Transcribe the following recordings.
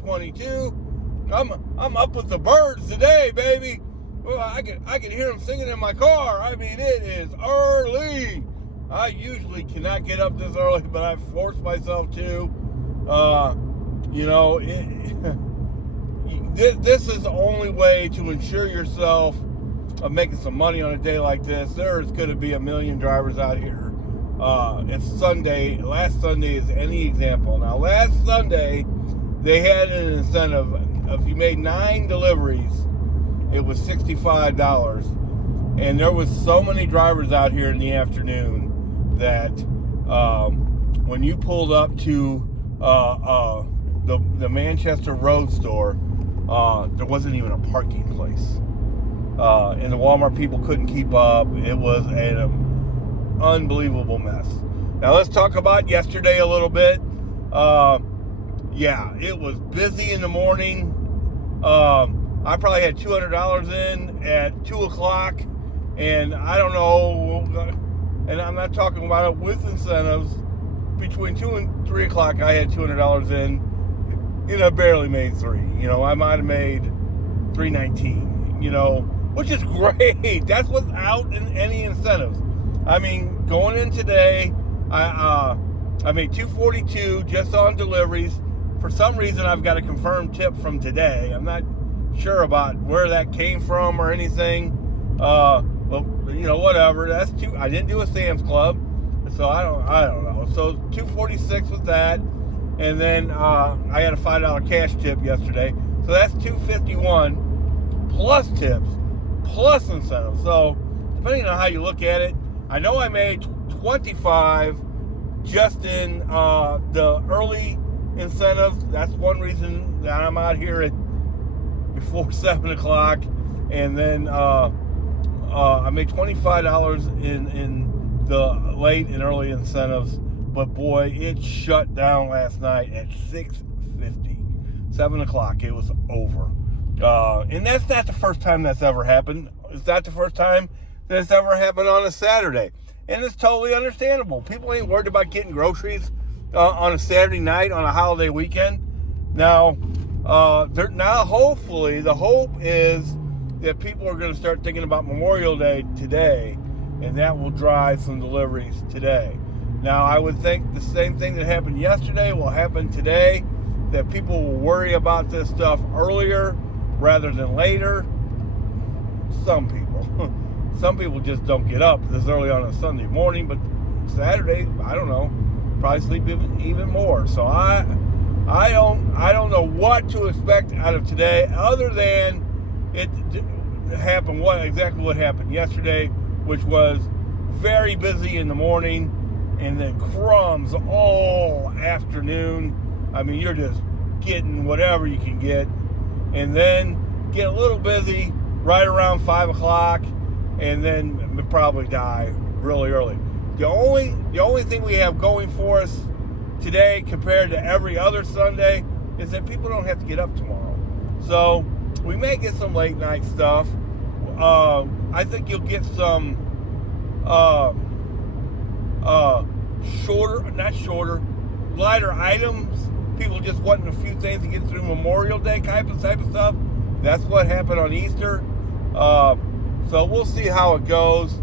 7:22. I'm up with the birds today, baby. Well, I can hear them singing in my car. I mean, it is early. I usually cannot get up this early, but I've forced myself to. This is the only way to ensure yourself of making some money on a day like this. There's going to be a million drivers out here. It's Sunday. Last Sunday is any example. Now, last Sunday, they had an incentive. If you made 9 deliveries, it was $65. And there was so many drivers out here in the afternoon that when you pulled up to the Manchester Road store, there wasn't even a parking place. And the Walmart people couldn't keep up. It was an unbelievable mess. Now let's talk about yesterday a little bit. Yeah, it was busy in the morning. I probably had $200 in at 2 o'clock, and I don't know, and I'm not talking about it with incentives. Between 2 and 3 o'clock, I had $200 in, and I barely made 3. I might have made $319, which is great. That's without any incentives. I mean, going in today, I made $242 just on deliveries. For some reason, I've got a confirmed tip from today. I'm not sure about where that came from or anything. Well, whatever. That's two. I didn't do a Sam's Club, so I don't know. So $246 with that, and then I had a $5 cash tip yesterday. So that's $251 plus tips plus incentives. So depending on how you look at it, I know I made $25 just in the early incentives. That's one reason that I'm out here at before 7 o'clock, and then I made $25 in the late and early incentives. But boy, it shut down last night at 6:50, 7 o'clock. It was over, and that's not the first time that's ever happened. It's not the first time that's ever happened on a Saturday, and it's totally understandable. People ain't worried about getting groceries on a Saturday night on a holiday weekend. Now, hopefully, the hope is that people are going to start thinking about Memorial Day today, and that will drive some deliveries today. Now, I would think the same thing that happened yesterday will happen today, that people will worry about this stuff earlier rather than later. Some people. Some people just don't get up this early on a Sunday morning, but Saturday, I don't know, probably sleep even more. So I don't know what to expect out of today, other than it happened. Exactly what happened yesterday, which was very busy in the morning, and then crumbs all afternoon. I mean, you're just getting whatever you can get, and then get a little busy right around 5 o'clock, and then probably die really early. The only thing we have going for us today compared to every other Sunday is that people don't have to get up tomorrow. So we may get some late night stuff. I think you'll get some lighter items. People just wanting a few things to get through Memorial Day type of stuff. That's what happened on Easter. So we'll see how it goes.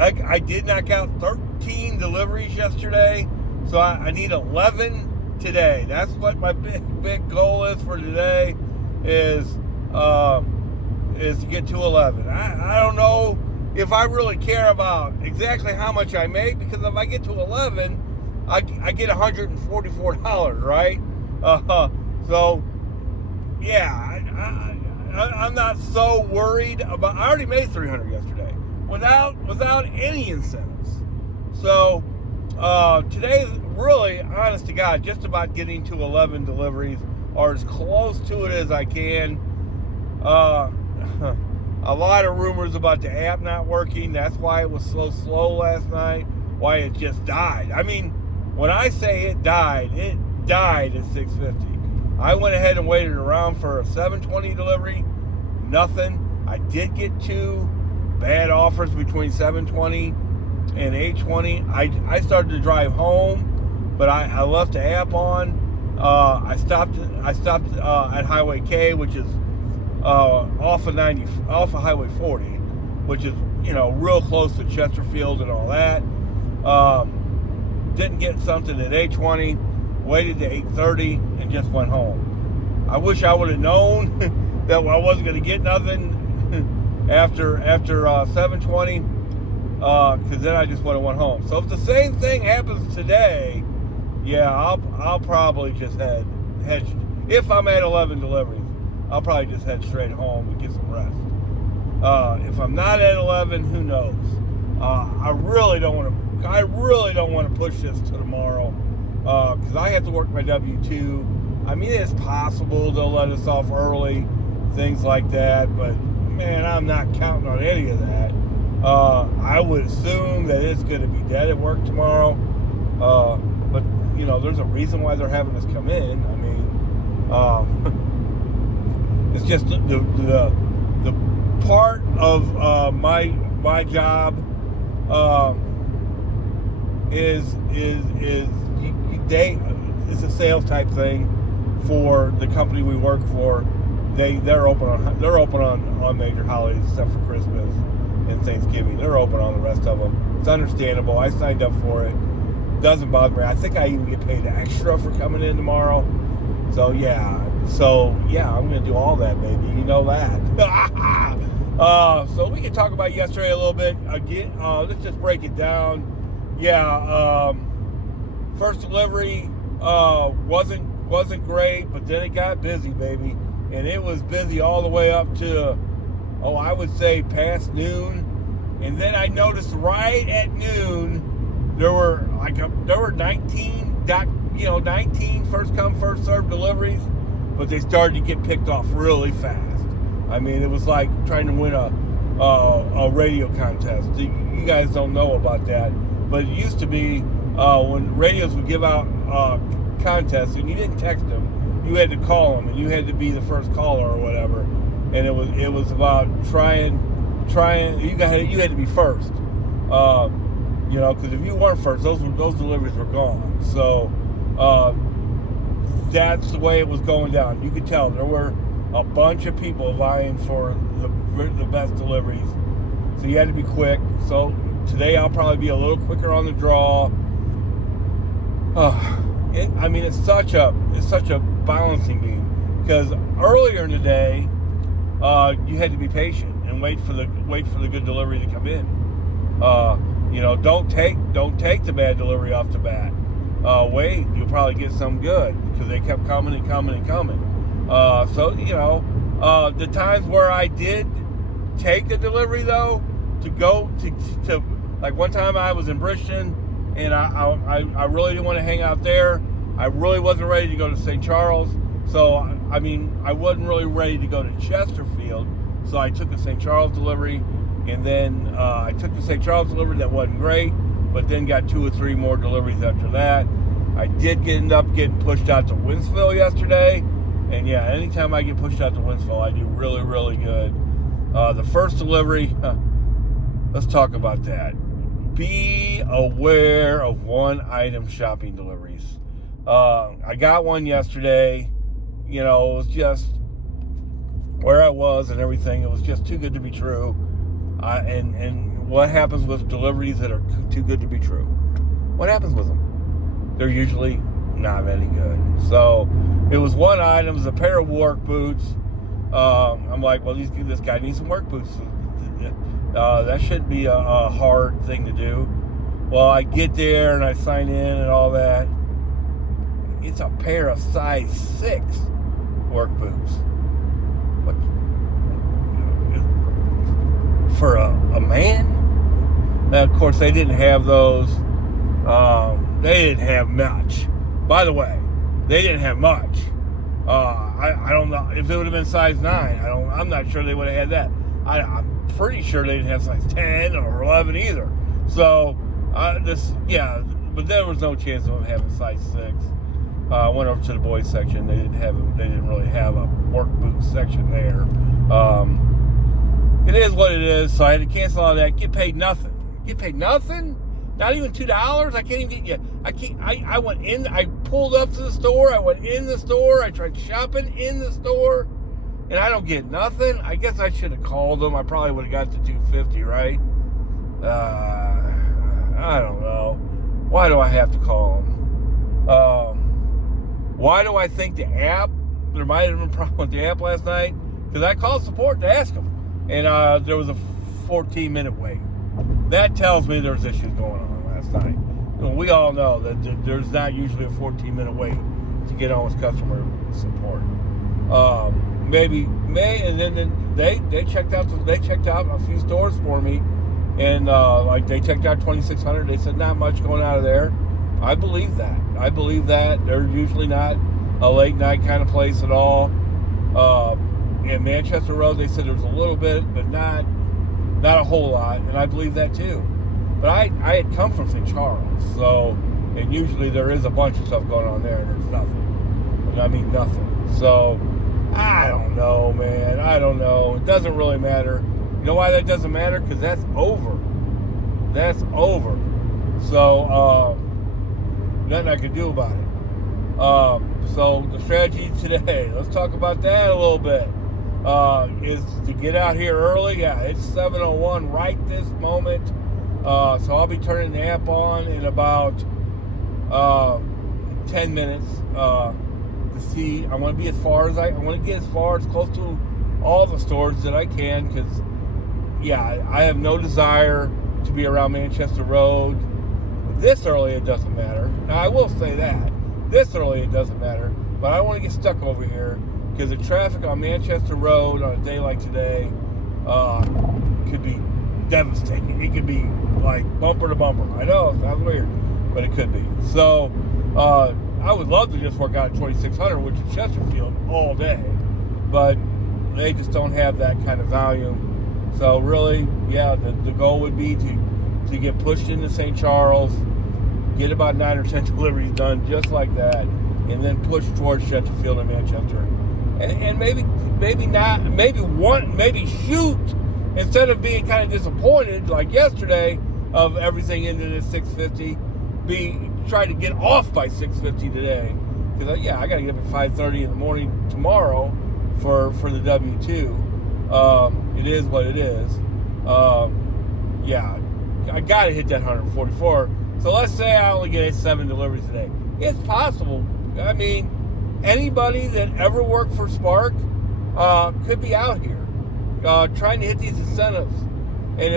I did knock out 13 deliveries yesterday, so I need 11 today. That's what my big goal is for today, is to get to 11. I don't know if I really care about exactly how much I make, because if I get to 11, I get $144, right? So yeah, I'm not so worried about. I already made $300 yesterday without any incentives. So today is really, honest to God, just about getting to 11 deliveries, or as close to it as I can. A lot of rumors about the app not working. That's why it was so slow last night. Why it just died. I mean, when I say it died at 6:50. I went ahead and waited around for a 7:20 delivery. Nothing. I did get 2 bad offers between 7:20 and 8:20. I started to drive home, but I left the app on, I stopped at Highway K, which is off of Highway 40, which is real close to Chesterfield and all that. Didn't get something at 8:20, waited to 8:30, and just went home. I wish I would have known that I wasn't going to get nothing after 7:20, because then I just would have went home. So if the same thing happens today, yeah, I'll probably just head. If I'm at 11 deliveries, I'll probably just head straight home and get some rest. If I'm not at 11, who knows? I really don't want to push this to tomorrow, because I have to work my W-2. I mean, it's possible they'll let us off early, things like that, but man, I'm not counting on any of that. I would assume that it's going to be dead at work tomorrow, but there's a reason why they're having us come in. I mean, it's just the part of my job it's a sales type thing for the company we work for. They're open on major holidays except for Christmas and Thanksgiving. They're open on the rest of them. It's understandable. I signed up for it. Doesn't bother me. I think I even get paid extra for coming in tomorrow. So yeah, I'm gonna do all that, baby. You know that. So we can talk about yesterday a little bit. Again, let's just break it down. Yeah, first delivery wasn't great, but then it got busy, baby, and it was busy all the way up to I would say past noon, and then I noticed right at noon there were 19 first come first served deliveries, but they started to get picked off really fast. I mean, it was like trying to win a radio contest. You guys don't know about that, but it used to be when radios would give out contests, and you didn't text them, you had to call them, and you had to be the first caller or whatever. And it was about trying. You had to be first. Because if you weren't first, those deliveries were gone. So that's the way it was going down. You could tell there were a bunch of people vying for the best deliveries. So you had to be quick. So today I'll probably be a little quicker on the draw. It's such a balancing beam, because earlier in the day you had to be patient and wait for the good delivery to come in. Don't take the bad delivery off the bat. Wait, you'll probably get some good, because they kept coming and coming and coming. The times where I did take the delivery though, to go to like one time I was in Bridgeton, and I really didn't want to hang out there. I really wasn't ready to go to St. Charles. So, I wasn't really ready to go to Chesterfield. So I took a St. Charles delivery, and then I took the St. Charles delivery that wasn't great, but then got 2 or 3 more deliveries after that. I did end up getting pushed out to Winsville yesterday. And yeah, anytime I get pushed out to Winsville, I do really, really good. The first delivery, let's talk about that. Be aware of one-item shopping deliveries. I got one yesterday. It was just where I was and everything. It was just too good to be true. And what happens with deliveries that are too good to be true? What happens with them? They're usually not any good. So it was one item. It was a pair of work boots. I'm like, well, this guy needs some work boots. That shouldn't be a hard thing to do. Well, I get there and I sign in and all that. It's a pair of size 6 work boots. What? For a man? Now, of course, they didn't have those. They didn't have much. By the way, they didn't have much. I don't know if it would have been size 9. I'm not sure they would have had that. I'm pretty sure they didn't have size 10 or 11 either. So but there was no chance of them having size 6. I went over to the boys section. They didn't really have a work boot section there. It is what it is. So I had to cancel all that. Get paid nothing. Not even $2. I can't even get you. I went in. I pulled up to the store. I went in the store. I tried shopping in the store, and I don't get nothing. I guess I should have called them. I probably would have got the $2.50, right? I don't know. Why do I have to call them? Why do I think the app? There might have been a problem with the app last night because I called support to ask them, and there was a 14-minute wait. That tells me there's issues going on last night. We all know that there's not usually a 14-minute wait to get on with customer support. And then they checked out a few stores for me, and like they checked out 2,600. They said not much going out of there. I believe that. They're usually not a late night kind of place at all. In Manchester Road, they said there was a little bit, but not a whole lot, and I believe that too. But I had come from St. Charles, so, and usually there is a bunch of stuff going on there, and there's nothing. And I mean nothing. So, I don't know, man. I don't know. It doesn't really matter. You know why that doesn't matter? Because that's over. That's over. So, nothing I can do about it. So the strategy today, let's talk about that a little bit, is to get out here early. Yeah, it's 7:01 right this moment. So I'll be turning the app on in about 10 minutes to see. I want to be I want to get as close to all the stores that I can, because, yeah, I have no desire to be around Manchester Road. This early, it doesn't matter. Now, I will say that. This early, it doesn't matter. But I don't want to get stuck over here, because the traffic on Manchester Road on a day like today could be devastating. It could be like bumper to bumper. I know, it sounds weird, but it could be. So, I would love to just work out at 2,600, which is Chesterfield, all day. But they just don't have that kind of volume. So, really, yeah, the goal would be to get pushed into St. Charles, get about 9 or 10 deliveries done just like that, and then push towards Chesterfield and Manchester. And maybe shoot, instead of being kind of disappointed like yesterday of everything ended at 6:50, try to get off by 6:50 today. Because, I got to get up at 5:30 in the morning tomorrow for the W2. It is what it is. I got to hit that 144. So let's say I only get 7 deliveries a day. It's possible. I mean, anybody that ever worked for Spark could be out here trying to hit these incentives. And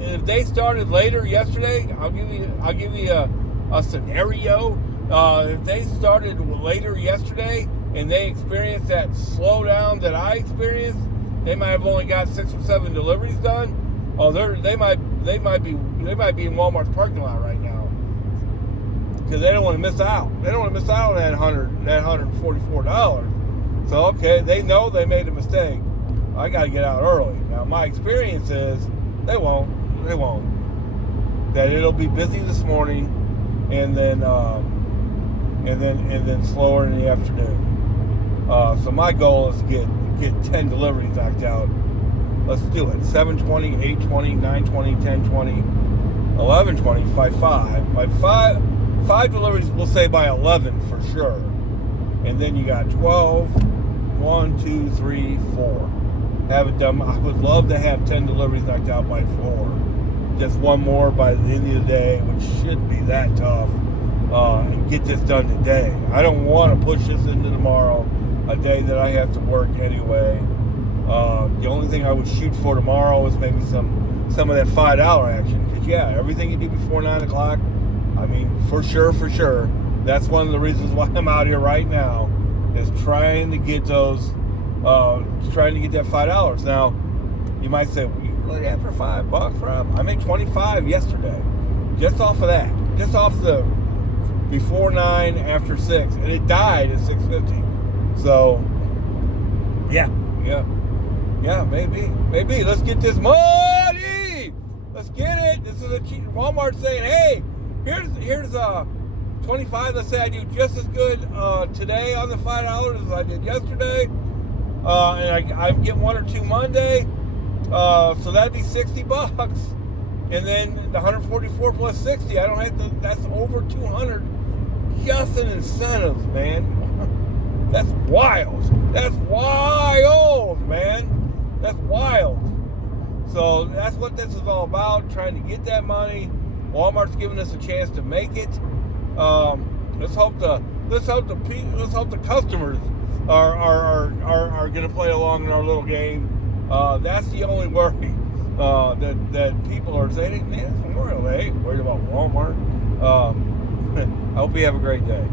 if they started later yesterday, I'll give you a scenario. If they started later yesterday and they experienced that slowdown that I experienced, they might have only got 6 or 7 deliveries done. Oh, they might be in Walmart's parking lot right now, because they don't want to miss out. They don't want to miss out on that $144. So, okay, they know they made a mistake. I got to get out early. Now, my experience is they won't. That it'll be busy this morning, and then slower in the afternoon. So my goal is to get 10 deliveries knocked out. Let's do it. 7:20, 8:20, 9:20, 10:20, 11:20, 5:5. By 5 deliveries, we'll say by 11 for sure. And then you got 12, 1, 2, 3, 4. Have it done. I would love to have 10 deliveries knocked out by 4. Just one more by the end of the day, which shouldn't be that tough, and get this done today. I don't want to push this into tomorrow, a day that I have to work anyway. The only thing I would shoot for tomorrow is maybe some of that $5 action. Because, everything you do before 9 o'clock, I mean, for sure. That's one of the reasons why I'm out here right now, is trying to get those, trying to get that $5. Now, you might say, well, you really have for $5, Rob? I made 25 yesterday. Just off of that. Just off the before 9, after 6. And it died at 6:50. So, yeah, maybe. Let's get this money. Let's get it. This is Walmart saying, hey, here's 25. Let's say I do just as good today on the $5 as I did yesterday, and I get 1 or 2 Monday. So that'd be $60. And then the 144 plus 60, I don't have to, that's over 200 just in incentives, man. That's wild. That's wild, man. That's wild. So that's what this is all about, trying to get that money. Walmart's giving us a chance to make it. Let's hope the customers are going to play along in our little game. That's the only worry that people are saying, man, it's Memorial Day. They ain't worried about Walmart. I hope you have a great day.